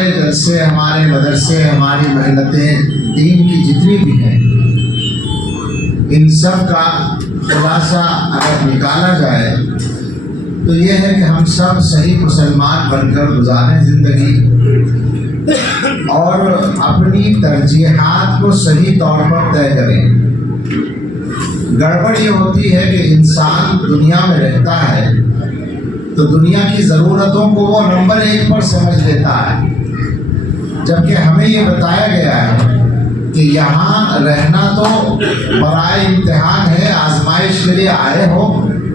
ہمارے جلسے، ہمارے مدرسے، ہماری محنتیں دین کی جتنی بھی ہیں، ان سب کا خلاصہ اگر نکالا جائے تو یہ ہے کہ ہم سب صحیح مسلمان بن کر گزاریں زندگی، اور اپنی ترجیحات کو صحیح طور پر طے کریں۔ گڑبڑ یہ ہوتی ہے کہ انسان دنیا میں رہتا ہے تو دنیا کی ضرورتوں کو وہ نمبر 1 پر سمجھ لیتا ہے، جبکہ ہمیں یہ بتایا گیا ہے کہ یہاں رہنا تو برائے امتحان ہے، آزمائش کے لیے آئے ہو،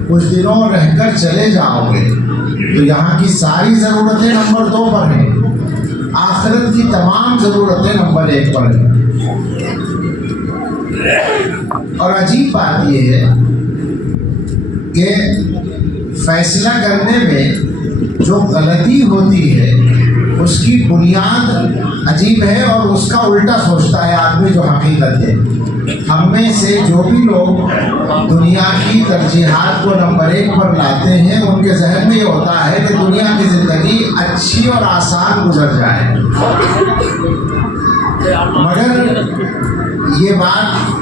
کچھ دنوں رہ کر چلے جاؤ گے، تو یہاں کی ساری ضرورتیں نمبر 2 پر ہیں، آخرت کی تمام ضرورتیں نمبر 1 پر ہیں۔ اور عجیب بات یہ ہے کہ فیصلہ کرنے میں جو غلطی ہوتی ہے اس کی بنیاد عجیب ہے، اور اس کا الٹا سوچتا ہے آدمی جو حقیقت ہے۔ ہم میں سے جو بھی لوگ دنیا کی ترجیحات کو نمبر 1 پر لاتے ہیں، ان کے ذہن میں یہ ہوتا ہے کہ دنیا کی زندگی اچھی اور آسان گزر جائے، مگر یہ بات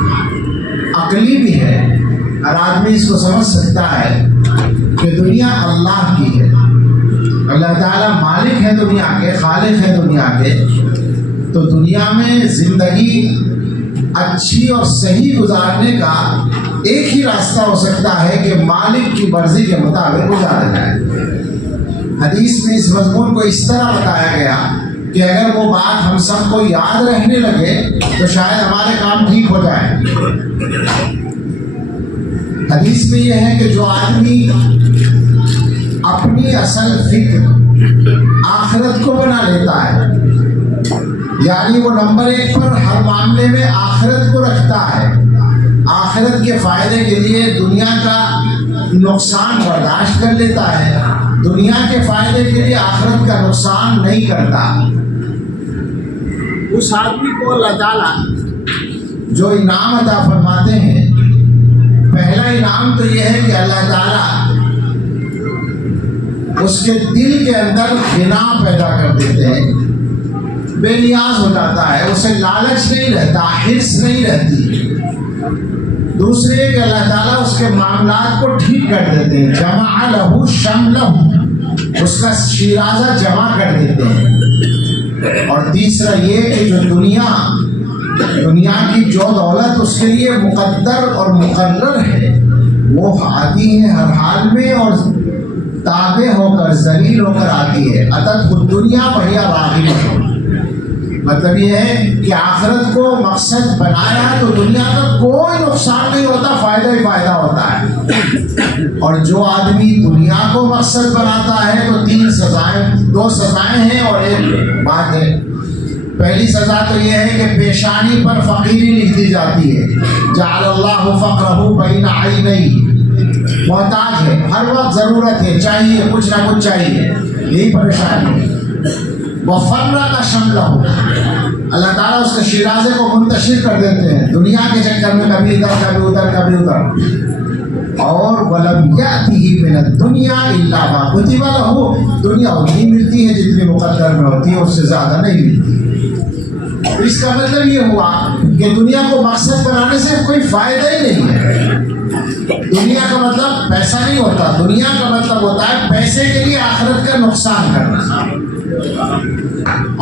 عقلی بھی ہے، اور آدمی اس کو سمجھ سکتا ہے کہ دنیا اللہ کی ہے، اللہ تعالیٰ مالک ہے دنیا کے، خالق ہے دنیا کے، تو دنیا میں زندگی اچھی اور صحیح گزارنے کا ایک ہی راستہ ہو سکتا ہے کہ مالک کی مرضی کے مطابق گزارا جائے۔ حدیث میں اس مضمون کو اس طرح بتایا گیا کہ اگر وہ بات ہم سب کو یاد رہنے لگے تو شاید ہمارے کام ٹھیک ہو جائے۔ حدیث میں یہ ہے کہ جو آدمی اپنی اصل فکر آخرت کو بنا لیتا ہے، یعنی وہ نمبر 1 پر ہر معاملے میں آخرت کو رکھتا ہے، آخرت کے فائدے کے لیے دنیا کا نقصان برداشت کر لیتا ہے، دنیا کے فائدے کے لیے آخرت کا نقصان نہیں کرتا، اس آدمی کو اللہ تعالیٰ جو انعام عطا فرماتے ہیں، پہلا انعام تو یہ ہے کہ اللہ تعالیٰ اس کے دل کے اندر غنا پیدا کر دیتے ہیں، بے نیاز ہو جاتا ہے، اسے لالچ نہیں رہتا، حرص نہیں رہتی۔ دوسرے کہ اللہ تعالیٰ اس کے معاملات کو ٹھیک کر دیتے ہیں، جمع لہو شملہ، اس کا شیرازہ جمع کر دیتے ہیں۔ اور تیسرا یہ کہ جو دنیا کی جو دولت اس کے لیے مقدر اور مقرر ہے وہ آتی ہے ہر حال میں، اور تابع ہو کر، ذلیل ہو کر آتی ہے۔ اتت الدنیا وہی راغبہ، مطلب یہ ہے کہ آخرت کو مقصد بنایا تو دنیا کا کوئی نقصان نہیں ہوتا، فائدہ ہی فائدہ ہوتا ہے۔ اور جو آدمی دنیا کو مقصد بناتا ہے تو 2 سزائیں ہیں، اور ایک بات ہے، پہلی سزا تو یہ ہے کہ پیشانی پر فقیری لکھ دی جاتی ہے، جعل اللہ فقرہ بین عینیہ، محتاج ہے، ہر وقت ضرورت ہے، چاہیے، کچھ نہ کچھ چاہیے، یہی پریشانی ہے۔ وَفَرَّقَ شَمْلَهُ، اللہ تعالیٰ اس کے شیرازے کو منتشر کر دیتے ہیں دنیا کے چکر میں، کبھی ادھر کبھی ادھر کبھی ادھر۔ اور وَلَمْ يَأْتِهِ مِنَ الدُّنْيَا إِلَّا مَا كُتِبَ لَهُ، دنیا اتنی ملتی ہے جتنی مقدر میں ہوتی ہے، اس سے زیادہ نہیں ملتی۔ اس کا مطلب یہ ہوا کہ دنیا کو مقصد بنانے سے کوئی فائدہ ہی نہیں ہے۔ دنیا کا مطلب پیسہ نہیں ہوتا، دنیا کا مطلب ہوتا ہے پیسے کے لیے آخرت کا نقصان کرنا۔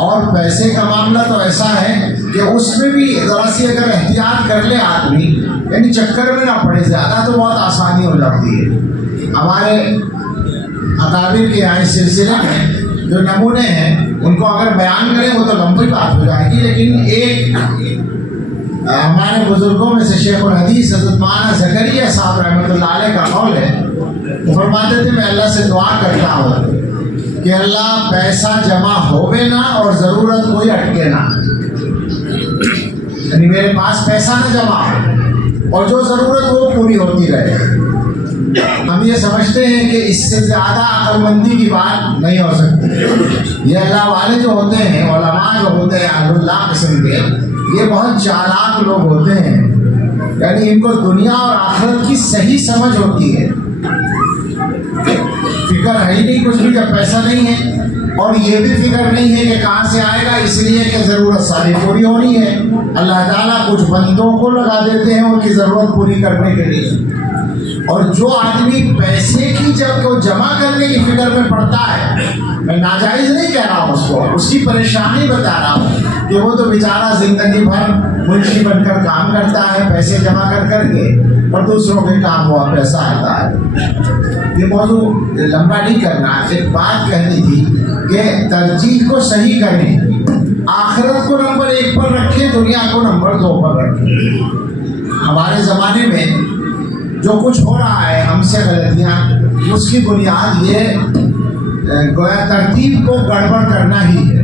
اور پیسے کا معاملہ تو ایسا ہے کہ اس میں بھی ذرا سی اگر احتیاط کر لے آدمی، یعنی چکر میں نہ پڑے زیادہ، تو بہت آسانی ہو جاتی ہے۔ ہمارے اکابر کے یہاں اس سلسلے میں جو نمونے ہیں ان کو اگر بیان کریں وہ تو لمبی بات ہو جائے گی، لیکن ایک ہمارے بزرگوں میں سے شیخ الحدیث حضرت مولانا زکریا صاحب رحمۃ اللہ علیہ کا قول ہے، وہ فرماتے تھے میں اللہ سے دعا کرتا ہوں کہ اللہ پیسہ جمع ہوئے نہ اور ضرورت کوئی اٹکے نہ، یعنی میرے پاس پیسہ نہ جمع ہو اور جو ضرورت وہ پوری ہوتی رہے۔ ہم یہ سمجھتے ہیں کہ اس سے زیادہ عقل مندی کی بات نہیں ہو سکتی۔ یہ اللہ والے جو ہوتے ہیں، علماء جو ہوتے ہیں اہل اللہ قسم کے، یہ بہت چالاک لوگ ہوتے ہیں، یعنی ان کو دنیا اور آخرت کی صحیح سمجھ ہوتی ہے۔ فکر ہے ہی نہیں کچھ بھی، جب پیسہ نہیں ہے اور یہ بھی فکر نہیں ہے کہ کہاں سے آئے گا، اس لیے کہ ضرورت ساری پوری ہونی ہے۔ اللہ تعالیٰ کچھ بندوں کو لگا دیتے ہیں ان کی ضرورت پوری کرنے کے لیے، اور جو آدمی پیسے کی جب وہ جمع کرنے کی فکر میں پڑتا ہے، میں ناجائز نہیں کہہ رہا ہوں اس کو، اس کی پریشانی بتا رہا ہوں کہ وہ تو بیچارہ زندگی بھر منشی بن کر کام کرتا ہے پیسے جمع کر کر کے، اور دوسروں کے کام ہوا پیسہ آتا ہے۔ یہ موضوع لمبا نہیں کرنا، ایک بات کہنی تھی کہ ترجیح کو صحیح کریں، آخرت کو نمبر 1 پر رکھیں، دنیا کو نمبر 2 پر رکھیں۔ ہمارے زمانے میں جو کچھ ہو رہا ہے ہم سے غلطیاں، اس کی بنیاد یہ گویا ترتیب کو گڑبڑ کرنا ہی ہے۔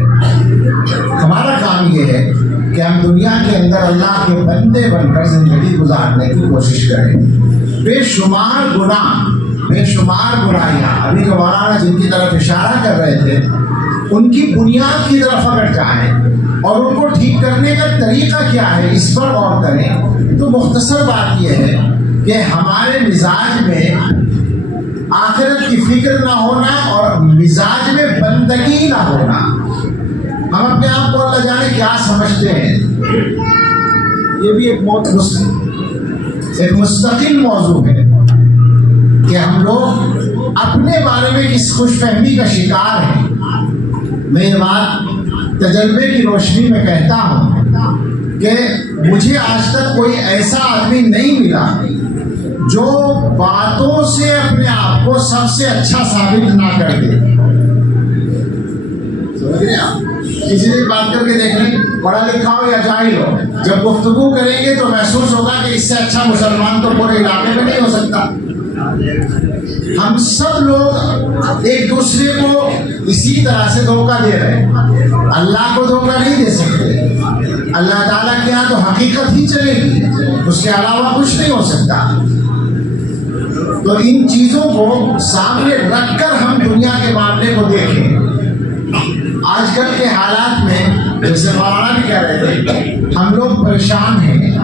ہمارا کام یہ ہے کہ ہم دنیا کے اندر اللہ کے بندے بن کر زندگی گزارنے کی کوشش کریں۔ بے شمار گناہ، بے شمار برائیاں، ابھی جو مولانا جن کی طرف اشارہ کر رہے تھے ان کی بنیاد کی طرف اگر جائیں اور ان کو ٹھیک کرنے کا طریقہ کیا ہے اس پر غور کریں تو مختصر بات یہ ہے کہ ہمارے مزاج میں آخرت کی فکر نہ ہونا اور مزاج میں بندگی نہ ہونا۔ ہم اپنے آپ کو اللہ جانے کیا سمجھتے ہیں، یہ بھی ایک مستقل موضوع ہے کہ ہم لوگ اپنے بارے میں کس خوش فہمی کا شکار ہیں۔ میں یہ بات تجربے کی روشنی میں کہتا ہوں کہ مجھے آج تک کوئی ایسا آدمی نہیں ملا جو باتوں سے اپنے آپ کو سب سے اچھا ثابت نہ کر دے۔ سمجھ رہے ہیں آپ؟ کسی نے بات کر کے دیکھ لیں، پڑھا لکھا ہو یا جاہل ہو، جب گفتگو کریں گے تو محسوس ہوگا کہ اس سے اچھا مسلمان تو پورے علاقے میں نہیں ہو سکتا۔ ہم سب لوگ ایک دوسرے کو اسی طرح سے دھوکہ دے رہے ہیں، اللہ کو دھوکہ نہیں دے سکتے۔ اللہ تعالیٰ کے یہاں تو حقیقت ہی چلے گی، اس کے علاوہ کچھ نہیں ہو سکتا۔ تو ان چیزوں کو سامنے رکھ کر ہم دنیا کے معاملے کو دیکھیں۔ آج کل کے حالات میں جیسے مولانا بھی کہہ رہے تھے ہم لوگ پریشان ہیں،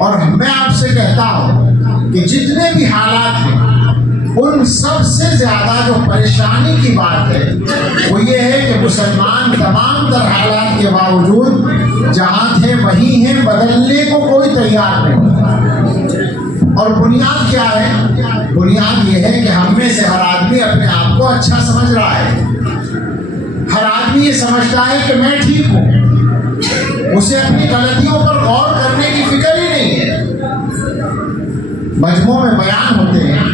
اور میں آپ سے کہتا ہوں کہ جتنے بھی حالات ہیں ان سب سے زیادہ جو پریشانی کی بات ہے وہ یہ ہے کہ مسلمان تمام تر حالات کے باوجود جہاں تھے وہیں ہیں، بدلنے کو کوئی تیار نہیں۔ اور بنیاد کیا ہے؟ بنیاد یہ ہے کہ ہم میں سے ہر آدمی اپنے آپ کو اچھا سمجھ رہا ہے، ہر آدمی یہ سمجھتا ہے کہ میں ٹھیک ہوں، اسے اپنی غلطیوں پر غور کرنے کی فکر ہی نہیں ہے۔ مجموع میں بیان ہوتے ہیں،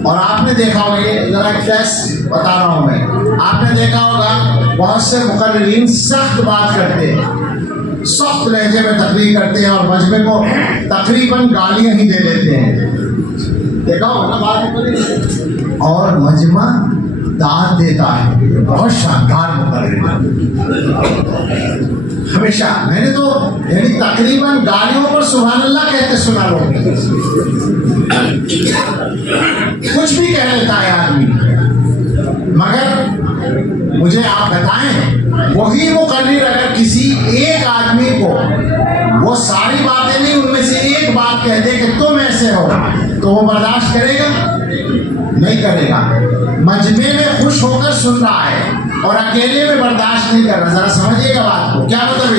اور آپ نے دیکھا ہوگا، یہ ذرا ٹیسٹ بتا رہا ہوں میں، آپ نے دیکھا ہوگا بہت سے مقررین سخت بات کرتے ہیں، سخت لہجے میں تقریر کرتے ہیں اور مجمع کو تقریباً گالیاں ہی دے دیتے ہیں، دیکھا ہوگا نا بات، اور مجمع داد دیتا ہے۔ بہت شاندار مقرر ہمیشہ میں نے تو یعنی تقریباً گالیوں پر سبحان اللہ کہتے سنا لوگ، کچھ بھی کہہ لیتا ہے آدمی، مگر مجھے آپ بتائیں وہی مقرر اگر کسی ایک آدمی کو وہ ساری باتیں نہیں ان میں سے ایک بات کہہ دے کہ تم ایسے ہو، تو وہ برداشت کرے گا؟ نہیں کرے گا۔ مجمع میں خوش ہو کر سن رہا ہے اور اکیلے میں برداشت نہیں کر رہا۔ ذرا سمجھیے گا بات کو، کیا مطلب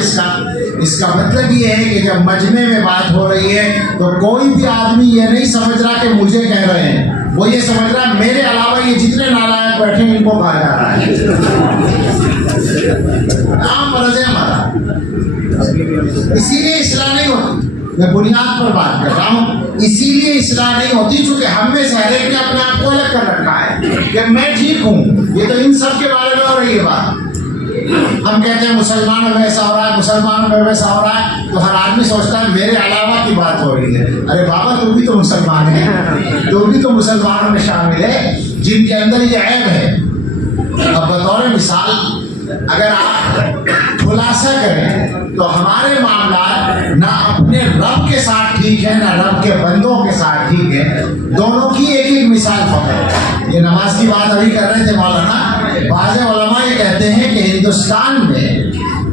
اس کا مطلب یہ ہے کہ جب مجمع میں بات ہو رہی ہے تو کوئی بھی آدمی یہ نہیں سمجھ رہا کہ مجھے کہہ رہے ہیں، وہ یہ سمجھ رہا ہے میرے علاوہ یہ جتنے نالائق بیٹھے ہیں ان کو کہا جا رہا ہے۔ عام مرض ہے ہمارا، اسی لیے اصلاح نہیں ہوتی۔ میں بنیاد پر بات کر رہا ہوں، اسی لیے اصلاح نہیں ہوتی چونکہ ہم میں سے ہر ایک نے اپنے آپ کو الگ کر رکھا ہے کہ میں ٹھیک ہوں۔ یہ تو ان سب کے بارے میں ہو رہی ہے بات۔ ہم کہتے ہیں مسلمانوں میں ایسا ہو رہا ہے، مسلمانوں میں ویسا ہو رہا ہے، تو ہر آدمی سوچتا ہے میرے علاوہ کی بات ہو رہی ہے۔ ارے بابا تم بھی تو مسلمان ہے، تم بھی تو مسلمانوں میں شامل ہے جن کے اندر یہ عیب ہے۔ اب بطور مثال اگر آپ خلاصہ کریں تو ہمارے معاملات نہ اپنے رب کے ساتھ ٹھیک ہے نہ رب کے بندوں کے ساتھ ٹھیک ہے، دونوں کی ایک ایک مثال فقط۔ یہ نماز کی بات ابھی کر رہے تھے مولانا، بعض علماء یہ کہتے ہیں کہ ہندوستان میں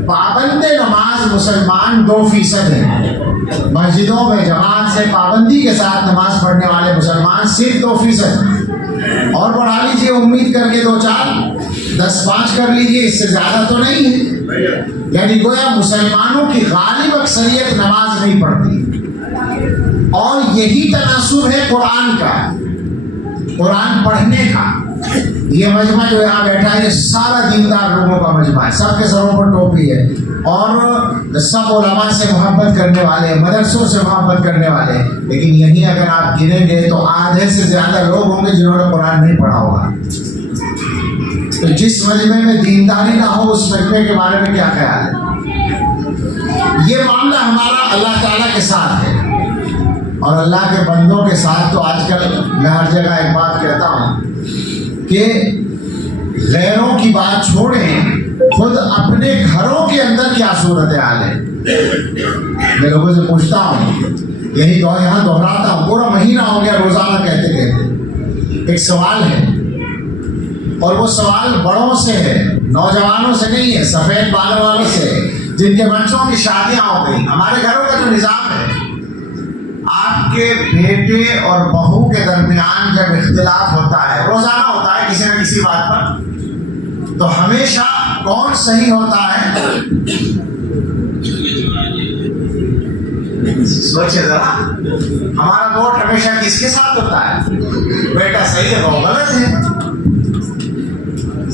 پابند نماز مسلمان 2% ہیں، مسجدوں میں جماعت سے پابندی کے ساتھ نماز پڑھنے والے مسلمان صرف 2%، اور بڑھا لیجیے امید کر کے 2-4، 10-5 کر لیجیے، اس سے زیادہ تو نہیں ہے. یعنی گویا مسلمانوں کی غالب اکثریت نماز نہیں پڑھتی، اور یہی تناسب ہے قرآن کا، قرآن پڑھنے کا. یہ مجمع جو یہاں بیٹھا ہے یہ سارا دیندار لوگوں کا مجمع ہے، سب کے سروں پر ٹوپی ہے، اور سب علماء سے محبت کرنے والے، مدرسوں سے محبت کرنے والے. لیکن یہیں اگر آپ گنیں گے تو آدھے سے زیادہ لوگ ہوں گے جنہوں نے قرآن نہیں پڑھا ہوگا. تو جس مجمع میں دینداری نہ ہو اس مجمع کے بارے میں کیا خیال ہے؟ یہ معاملہ ہمارا اللہ تعالیٰ کے ساتھ ہے، اور اللہ کے بندوں کے ساتھ. تو آج کل میں ہر جگہ ایک بات کہتا ہوں کہ غیروں کی بات چھوڑیں، خود اپنے گھروں کے اندر کیا صورتحال ہے. میں لوگوں سے پوچھتا ہوں، یہی یہاں دہراتا ہوں، پورا مہینہ ہو گیا روزانہ کہتے کہتے. ایک سوال ہے، اور وہ سوال بڑوں سے ہے، نوجوانوں سے نہیں ہے، سفید بالوں والوں سے، جن کے بچوں کی شادیاں ہو گئی. ہمارے گھروں کا جو نظام ہے، آپ کے بیٹے اور بہو کے درمیان جب اختلاف ہوتا ہے، روزانہ ہوتا ہے کسی نہ کسی بات پر، تو ہمیشہ کون صحیح ہوتا ہے؟ سوچے ذرا، ہمارا ووٹ ہمیشہ کس کے ساتھ ہوتا ہے؟ بیٹا صحیح ہے، وہ غلط ہے.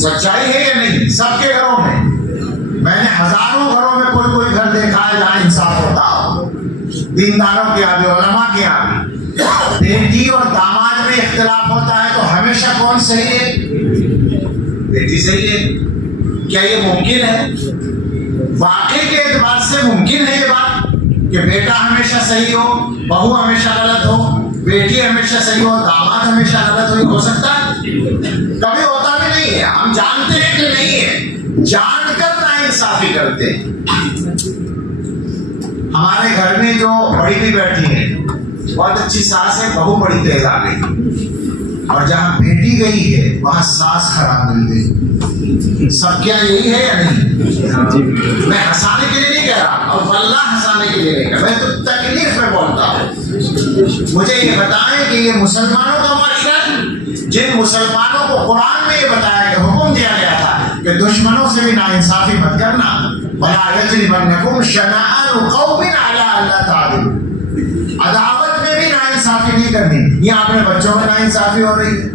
سچائی ہے یا نہیں؟ سب کے گھروں میں، میں نے ہزاروں گھروں میں کوئی گھر دیکھا ہے جہاں انصاف ہوتا ہو. دینداروں کے یہاں بھی، علماء کے یہاں بھی، بیٹی اور داماد میں اختلاف ہوتا ہے تو ہمیشہ کون صحیح ہے؟ بیٹی صحیح ہے. کیا یہ ممکن ہے؟ واقعی کے اعتبار سے ممکن ہے یہ بات کہ بیٹا ہمیشہ صحیح ہو، بہو ہمیشہ غلط ہو، بیٹی ہمیشہ صحیح ہو، داماد ہمیشہ غلط ہو سکتا ہے؟ کبھی ہوتا بھی نہیں ہے. ہم جانتے ہیں کہ نہیں ہے، جان کر ناانصافی کرتے ہیں. ہمارے گھر میں جو بڑی بھی بیٹھی ہے، بہت اچھی ساس ہے، بہو بڑی تیز آ گئی، اور جہاں بیٹی گئی ہے وہاں ساس خراب مل گئی. سب کیا یہی ہے یا نہیں؟ میں ہنسانے کے لیے نہیں کہہ رہا، اور واللہ ہنسانے کے لیے نہیں کہہ رہا، میں تو تکلیف میں بولتا ہوں. مجھے یہ بتائیں کہ یہ مسلمانوں کا معاشرہ، جن مسلمانوں کو قرآن میں یہ بتایا کہ حکم دیا گیا تھا کہ دشمنوں سے بھی ناانصافی مت کرنا، وَلَا يَجْرِمَنَّكُمْ شَنَآنُ قَوْمٍ عَلَىٰ أَلَّا تَعْدِلُوا، عداوت میں بھی ناانصافی نہیں کرنی. یہ اپنے بچوں میں ناانصافی ہو رہی ہے.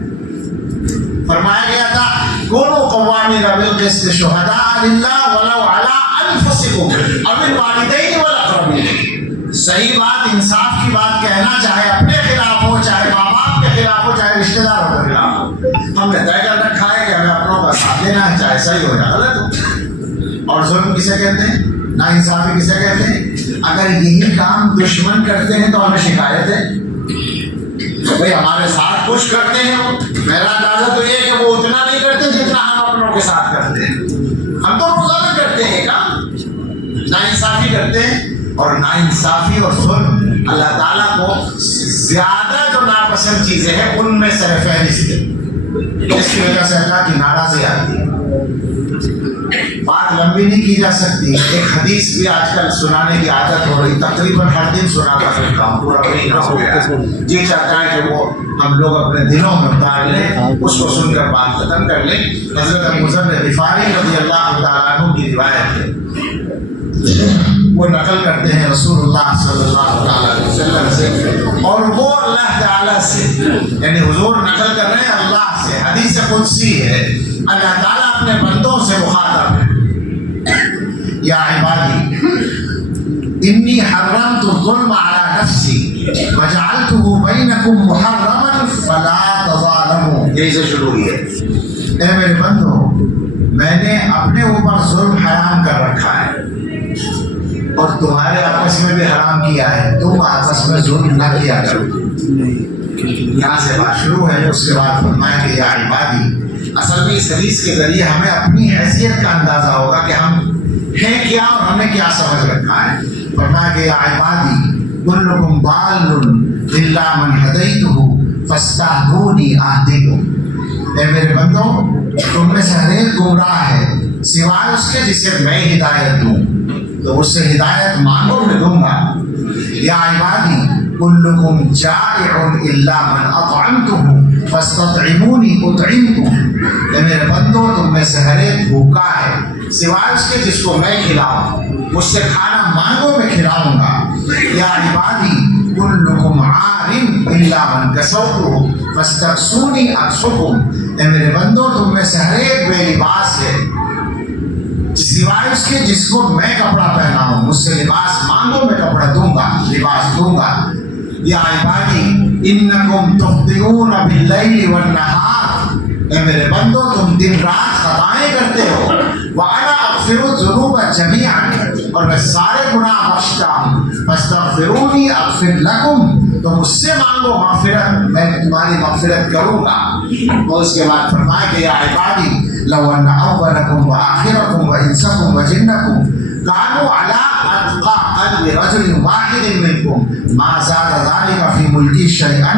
فرمایا گیا تھا كُونُوا قَوَّامِينَ بِالْقِسْطِ شُهَدَاءَ لِلَّهِ وَلَوْ عَلَىٰ أَنفُسِكُمْ أَوِ الْوَالِدَيْنِ وَالْأَقْرَبِينَ. صحیح بات، انصاف کی بات کہنا، چاہے اپنے خلاف ہو، چاہے ماں باپ کے خلاف ہو، چاہے رشتہ داروں کے خلاف ہو. ہم نے طے کر رکھا ہے کہ ہمیں اپنوں کا ساتھ دینا ہے، چاہے صحیح ہو یا غلط ہو. اور ظلم کسے کہتے ہیں؟ ناانصافی کسے کہتے ہیں؟ اگر یہی کام دشمن کرتے ہیں تو ہمیں شکایت ہے. بھائی ہمارے ساتھ کچھ کرتے ہیں، میرا اندازہ تو یہ ہے کہ وہ اتنا نہیں کرتے جتنا ہم اپنوں کے ساتھ کرتے ہیں. ہم تو روزانہ کرتے ہیں کام، ناانصافی کرتے ہیں. اور ناانصافی اور ظلم اللہ تعالیٰ کو زیادہ جو ناپسند چیزیں ہیں ان میں سر فہرست ہے، جس کی وجہ سے اللہ کی ناراضی آتی ہے. بات لمبی نہیں کی جا سکتی. ایک حدیث بھی آج کل سنانے کی عادت ہو رہی، تقریباً ہر دن سناتا پھرتا ہوں، پورا مہینہ ہو گیا. جی چاہتا ہے کہ وہ ہم لوگ اپنے دلوں میں اتار لیں، اس کو سن کر بات ختم کر لیں. حضرت ابو ذر غفاری رضی اللہ تعالیٰ عنہ کی روایت ہے، وہ نقل کرتے ہیں رسول اللہ صلی اللہ علیہ وسلم سے، اور وہ اللہ تعالیٰ سے، یعنی حضور نقل کر رہے ہیں اللہ سے. حدیث قدسی ہے، اللہ تعالیٰ اپنے بندوں سے مخاطب ہے. یا عبادی انی حرمت الظلم علی نفسی وجعلته بینکم محرما فلا تظالموا. یہی سے شروع ہوئی ہے، اے میرے بندو، میں نے اپنے اوپر ظلم حرام کر رکھا ہے اور تمہارے آپس میں بھی حرام کیا ہے، تم آپس میں ظلم نہ کیا کرو. یہاں سے بات شروع ہے. اس کے بعد فرمایا کہ یا عبادی، اصل میں اس حدیث کے ذریعے ہمیں اپنی حیثیت کا اندازہ ہوگا کہ ہم ہیں کیا اور ہم نے کیا سمجھ رکھا ہے. فرمایا کہ یا عبادی کلکم ضال الا من ہدیتہ فاستہدونی اہدکم. اے میرے بندوں، تم میں سے ہر ایک گمراہ ہے سوائے اس کے جسے میں ہدایت دوں، تو اس سے ہدایت مانگو میں دوں گا. یا عبادی کلکم جائع الا من اطعمتہ فاستطعمونی اطعمکم. کہ میرے بندوں تم میں سے ہر ایک بھوکا ہے سوائے اس کے جس کو میں کھلاؤں، مجھ سے کھانا مانگو میں کھلاؤں گا۔ یا عبادی کلکم عار الا من کسوت فاستکسونی اکسکم، اے میرے بندوں تم میں سے ہر ایک بے لباس ہے سوائے اس کے جس کو میں کپڑا پہناؤں، مجھ سے لباس مانگو میں کپڑا دوں گا، لباس دوں گا۔ یا عبادی انکم تخطئون باللیل والنہار، اے میرے بندو تم دن رات خطائیں کرتے ہو، وانا اغفر الذنوب جمیعا، اور میں سارے گناہ بخشتا ہوں، فاستغفرونی اغفر لکم، تو مجھ سے مانگو مغفرت میں تمہاری مغفرت کروں گا۔ اور اس کے بعد فرمایا کہ یا عبادی لو ان اولکم وآخرکم وانسکم وجنکم كانوا على اتقى قلب رجل واحد منكم ما زاد ذلك في ملكي شيئا،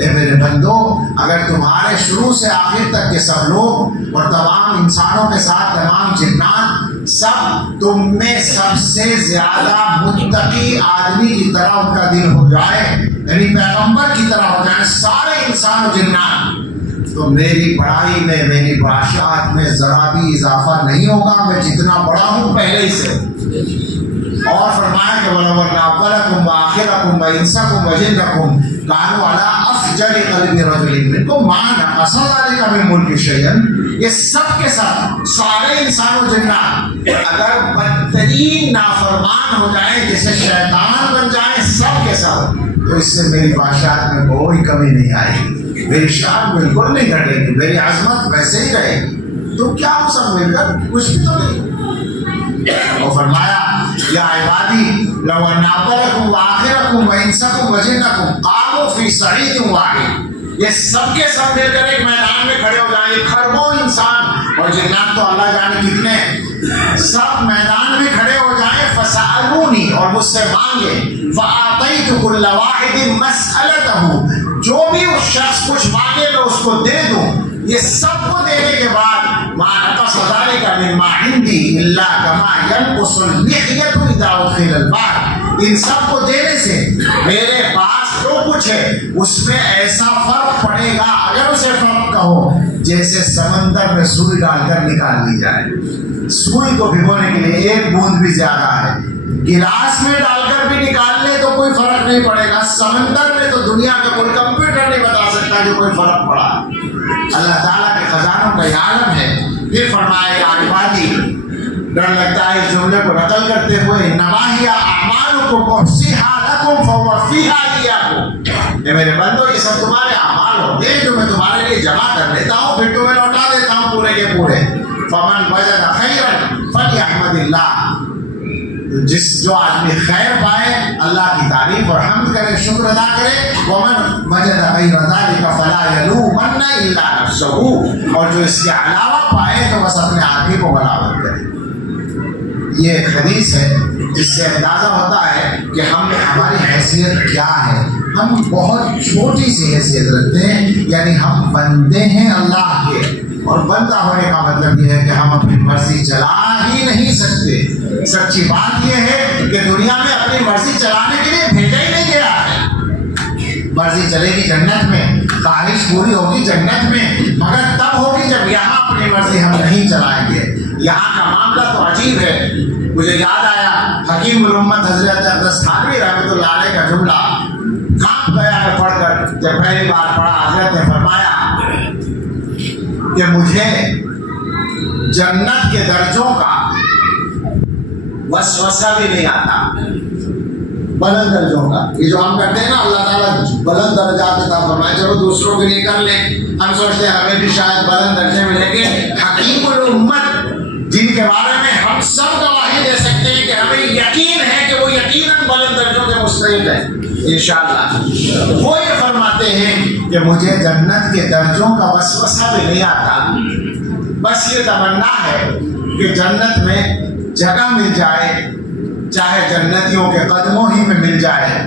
اے میرے بندو اگر تمہارے شروع سے آخر تک کے سب لوگ اور تمام انسانوں کے ساتھ تمام جنات سب تم میں سب سے زیادہ متقی آدمی کی طرح ان کا دل ہو جائے، یعنی پیغمبر کی طرح ہو جائے سارے انسان و جنات، تو میری بڑائی میں میری بادشاہت میں ذرا بھی اضافہ نہیں ہوگا، میں جتنا بڑا ہوں پہلے ہی سے۔ اور فرمایا کہ وَلَوْ أَنَّ أَوَّلَكُمْ وَآخِرَكُمْ وَإِنسَكُمْ وَجِنَّكُمْ كَانُوا عَلَىٰ أَفْجَرِ قَلْبِ رَجُلٍ مِّنكُمْ مَا نَقَصَ ذَلِكَ مِن مُلْكِ شَيْئًا، یہ سب کے سب سارے انسان و جنات اگر بدترین نافرمان ہو جائیں جیسے شیطان بن جائیں سب کے سب، تو اس سے میری بادشاہت میں کوئی کمی نہیں آئے گی، میری شان بالکل نہیں گھٹے گی، میری عظمت ویسے ہی رہے گی۔ تو کیا ہو سب مل کر کچھ بھی تو نہیں۔ اور فرمایا یا عبادی لو ان اولکم وآخرکم وانسکم وجنکم قاموا فی صعید واحد، یہ سب کے سب مل کر ایک میدان میں کھڑے ہو جائیں، خربوں انسان اور جنات تو اللہ جانے کتنے، سب میدان میں کھڑے ہو جائیں، فسألونی اور مجھ سے مانگے، فآتیت کل واحد مسألتہ، جو بھی اس شخص کچھ مانگے میں اس کو دے دوں۔ یہ سب کو دینے کے بعد ما نقص ذلك مما عندي الا كما ينقص اللحية اذا ادخل البحر، ان سب کو دینے سے میرے پاس جو کچھ ہے اس میں ایسا فرق پڑے گا، اگر اسے فرق کہو جیسے سمندر میں سوئی ڈال کر نکال لی جائے، سوئی کو بھگونے کے لیے ایک بوند بھی زیادہ ہے، گلاس میں ڈال کر بھی نکال لے تو کوئی فرق نہیں پڑے گا، سمندر میں تو دنیا کا کوئی کمپیوٹر نہیں بتا سکتا کہ کوئی فرق پڑا۔ اللہ تعالیٰ کے خزانوں کا یہ عالم ہے۔ پھر فرمایا یا عبادی، ڈر لگتا ہے اس جملے کو نقل کرتے ہوئے، نواحی اعمالکم احصیھا لکم فوفیھا ایاکم، اے میرے بندو یہ سب تمہارے اعمال ہوتے ہیں جو میں تمہارے لیے جمع کر لیتا ہوں پھر تمہیں لوٹا دیتا ہوں پورے کے پورے۔ فمن وجد خیرا فلیحمد اللہ، جس جو آدمی خیر پائے اللہ کی تعریف اور حمد کرے، شکر ادا کرے، ومن وجد غیر ذلک فلا یلومن الا نفسہ، اور جو اس کے علاوہ پائے تو بس اپنے آپ ہی کو ملامت کرے۔ یہ ایک حدیث ہے جس سے اندازہ ہوتا ہے کہ ہماری حیثیت کیا ہے، ہم بہت چھوٹی سی حیثیت رکھتے ہیں، یعنی ہم بندے ہیں اللہ کے، اور بندہ ہونے کا مطلب یہ ہے کہ ہم اپنی مرضی چلا ہی نہیں سکتے۔ سچی بات یہ ہے کہ دنیا میں اپنی مرضی چلانے کے لیے بھیجا ہی نہیں گیا ہے۔ مرضی چلے گی جنت میں، خواہش پوری ہوگی جنت میں، مگر تب ہوگی جب یہاں اپنی مرضی ہم نہیں چلائیں گے۔ یہاں کا معاملہ تو عجیب ہے۔ مجھے یاد آیا حکیم الامت حضرت اقدس تھانوی رحمۃ اللہ علیہ کا جملہ، کانپ گیا ہے پڑھ کر جب پہلی بار پڑھا۔ حضرت نے فرمایا کہ مجھے جنت کے درجوں کا وسوسہ بھی نہیں آتا، بلند درجوں کا، یہ جو ہم کرتے ہیں نا اللہ تعالیٰ بلند درجات عطا فرمائے، چلو دوسروں کے لیے کر لیں، ہم سوچتے ہیں ہمیں بھی شاید بلند درجے ملیں گے۔ حکیم الامت جن کے بارے میں ہم سب گواہی دے سکتے ہیں کہ ہمیں یقین ہے کہ وہ یقیناً بلند درجوں کے مستحق ہیں انشاءاللہ، وہ یہ فرماتے ہیں کہ مجھے جنت کے درجوں کا وسوسہ بھی نہیں آتا، بس یہ تمنا ہے کہ جنت میں جگہ مل جائے، چاہے جنتیوں کے قدموں ہی میں مل جائے،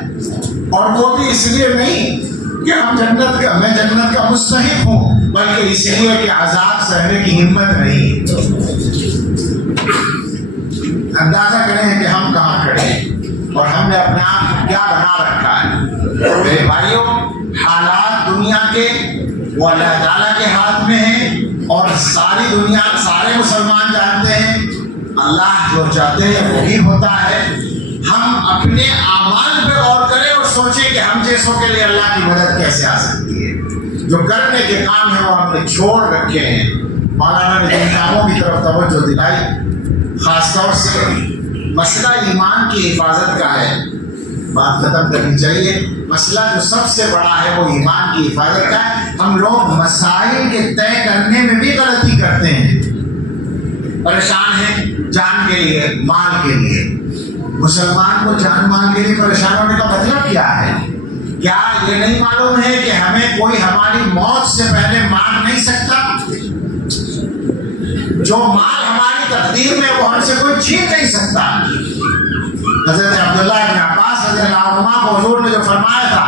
اور وہ بھی اس لیے نہیں کہ میں جنت کا مستحق ہوں، بلکہ اس لیے کہ عذاب سہنے کی ہمت نہیں۔ اندازہ کریں کہ ہم کہاں کھڑے ہیں اور ہم نے اپنے آپ کو کیا بنا رکھا ہے۔ میرے بھائیوں، حالات دنیا کے وہ اللہ تعالیٰ کے ہاتھ میں ہیں، اور ساری دنیا سارے مسلمان جانتے ہیں اللہ جو چاہتے ہیں وہی ہوتا ہے. ہم اپنے اعمال پہ غور کریں اور سوچیں کہ ہم جیسوں کے لیے اللہ کی مدد کیسے آ سکتی ہے. جو کرنے کے کام ہیں وہ ہم نے چھوڑ رکھے ہیں. مولانا نے جن کاموں کی طرف توجہ دلائی خاص طور سے مسئلہ ایمان کی حفاظت کا ہے. بات ختم کرنی چاہیے. مسئلہ جو سب سے بڑا ہے وہ ایمان کی حفاظت کا ہے. ہم لوگ مسائل کے طے کرنے میں بھی غلطی کرتے ہیں. پریشان ہیں جان کے لیے مال کے لیے. مسلمان کو جان مال کے لیے پریشان ہونے کا مطلب کیا ہے؟ کیا یہ نہیں معلوم ہے کہ ہمیں کوئی ہماری موت سے پہلے مار نہیں سکتا؟ جو مال ہماری تقدیر میں وہ ہم سے کوئی چھین نہیں سکتا. حضرت عبداللہ بن عباس رضی اللہ عنہما کو حضور نے جو فرمایا تھا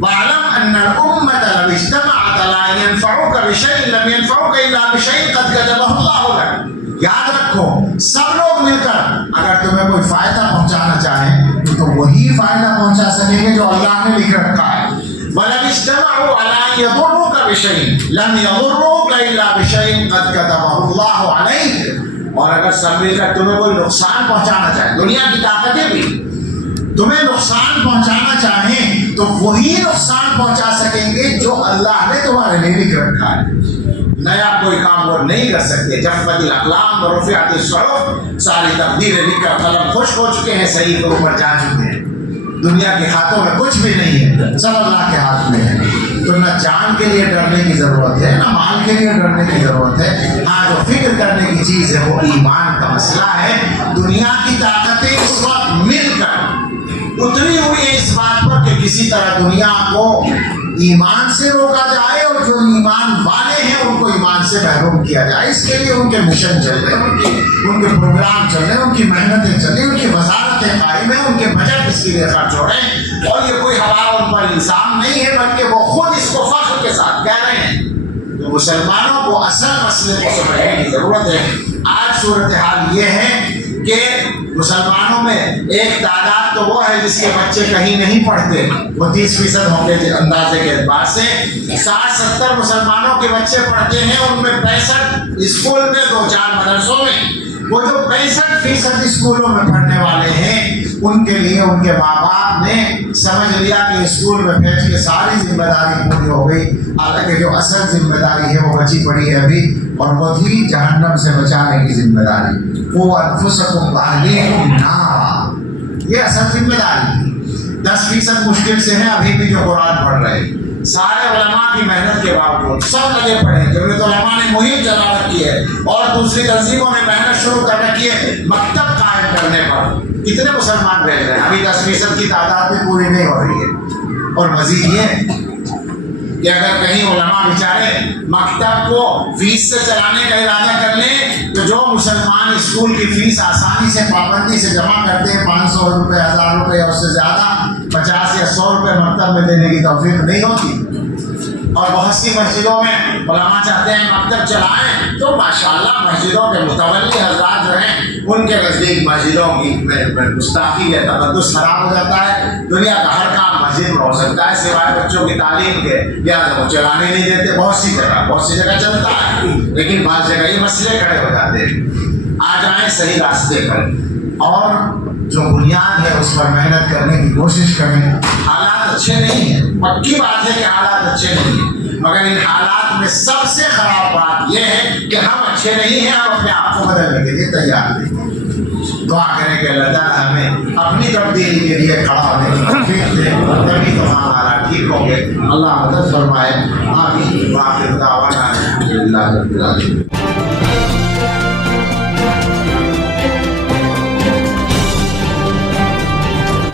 وَعَلَمْ أَنَّ الْأُمَّةَ لَوْ اجْتَمَعَتْ عَلَىٰ أَن يَنفَعُوكَ بِشَيْءٍ لَمْ يَنفَعُوكَ إِلَّا بِشَيْءٍ قَدْ كَتَبَهُ اللَّهُ لَكَ. یاد رکھو سب لوگ مل کر اگر تمہیں کوئی فائدہ پہنچانا چاہیں تو وہی فائدہ پہنچا سکیں گے جو اللہ نے لکھ رکھا ہے. وَلَوِ اجْتَمَعُوا عَلَىٰ أَن يَضُرُّوكَ بِشَيْءٍ لَمْ يَضُرُّوكَ إِلَّا بِشَيْءٍ قَدْ كَتَبَهُ اللَّهُ عَلَيْكَ. اور اگر سب مل کر تمہیں کوئی نقصان پہنچانا چاہیں, دنیا کی طاقتیں بھی تمہیں نقصان پہنچانا چاہیں تو وہی نقصان پہنچا سکیں گے جو اللہ نے تمہارے لیے لکھ رکھا ہے. نیا کوئی کام وہ نہیں کر سکتے. جفت الاقلام ورفعت الصحف, ساری تقدیریں لکھ کر قلم خشک ہو چکے ہیں, صحیح کے اوپر جا چکے ہیں. دنیا کے ہاتھوں میں کچھ بھی نہیں ہے, سب اللہ کے ہاتھ میں ہے. تو نہ جان کے لیے ڈرنے کی ضرورت ہے نہ مال کے لیے ڈرنے کی ضرورت ہے. ہاں جو فکر کرنے کی چیز ہے وہ ایمان کا مسئلہ ہے. دنیا کی طاقتیں اس وقت مل کر اتری ہوئی ہے اس بات پر کہ کسی طرح دنیا کو ایمان سے روکا جائے اور جو ایمان والے ہیں ان کو ایمان سے محروم کیا جائے. اس کے لیے ان کے مشن چل رہے ہیں, ان کے پروگرام چل رہے ہیں, ان کی محنتیں چل رہی ہیں, ان کی وزارتیں قائم ہیں, ان کے بجٹ اس کے لیے خرچ ہو رہے ہیں. اور یہ کوئی ہمارا ان پر الزام نہیں ہے بلکہ وہ خود اس کو فخر کے ساتھ کہہ رہے ہیں. تو مسلمانوں کو اصل مسئلے کو سمجھنے کی ضرورت ہے. آج صورتحال یہ ہے کہ مسلمانوں میں ایک تعداد تو وہ ہے جس کے بچے کہیں نہیں پڑھتے, وہ 30% ہوں گے اندازے کے اعتبار سے. 60-70 مسلمانوں کے بچے پڑھتے ہیں, ان میں 65 اسکول میں 2-4 مدرسوں میں. وہ جو 65% اسکولوں میں پڑھنے والے ہیں ان کے لیے ان کے ماں باپ نے سمجھ لیا کہ اسکول میں بھیج کے ساری ذمہ داری پوری ہو گئی. حالانکہ جو اصل ذمہ داری ہے وہ بچی پڑی ہے ابھی, اور وہ تھی جہنم سے بچانے کی ذمہ داری. وہ انفسکم وأہلیکم نارا, یہ اصل ذمہ داری ہے. 10% مشکل سے ہیں ابھی بھی جو قرآن پڑھ رہے ہیں. سارے علماء کی محنت کے باوجود سب لگے پڑے ہیں. جمعیت علماء نے مہم چلا رکھی ہے اور دوسری تنظیموں نے محنت شروع کر رکھی ہے مکتب قائم کرنے پر. کتنے مسلمان بھیج رہے ہیں؟ ابھی 10% کی تعداد بھی پوری نہیں ہو رہی ہے. اور مزید یہ کہ اگر کہیں علماء بیچارے مکتب کو فیس سے چلانے کا ارادہ کر لیں تو جو مسلمان اسکول کی فیس آسانی سے پابندی سے جمع کرتے ہیں 500 روپے 1000 روپے یا اس سے زیادہ 50 یا 100 روپے مکتب میں دینے کی توفیق نہیں ہوتی. اور بہت سی مسجدوں میں علماء چاہتے ہیں مکتب چلائیں تو ماشاءاللہ مسجدوں کے متولی حضرات جو ہیں ان کے نزدیک مسجدوں کی گستاخی یا تقدس خراب ہو جاتا ہے. دنیا کا ہر کام مسجد میں ہو سکتا ہے سوائے بچوں کی تعلیم کے, یا وہ چلانے نہیں دیتے. بہت سی جگہ چلتا ہے لیکن بعض جگہ یہ مسئلے کھڑے ہو جاتے ہیں. آ جائیں صحیح راستے پر اور جو بنیاد ہے اس پر محنت کرنے کی کوشش کریں. حالات اچھے نہیں ہیں, پکی بات ہے کہ حالات اچھے نہیں ہیں, مگر ان حالات میں سب سے خراب بات یہ ہے کہ ہم اچھے نہیں ہیں, ہم اپنے آپ کو بدلنے کے لیے تیار نہیں. دعا کریں کہ اللہ تعالیٰ ہمیں اپنی تبدیلی کے لیے کھڑا ہونے کی توفیق دے, تبھی تو ہمارا ٹھیک ہوں گے. اللہ مدد فرمائے. آمین. وآخر دعوانا الحمدللہ رب العالمین.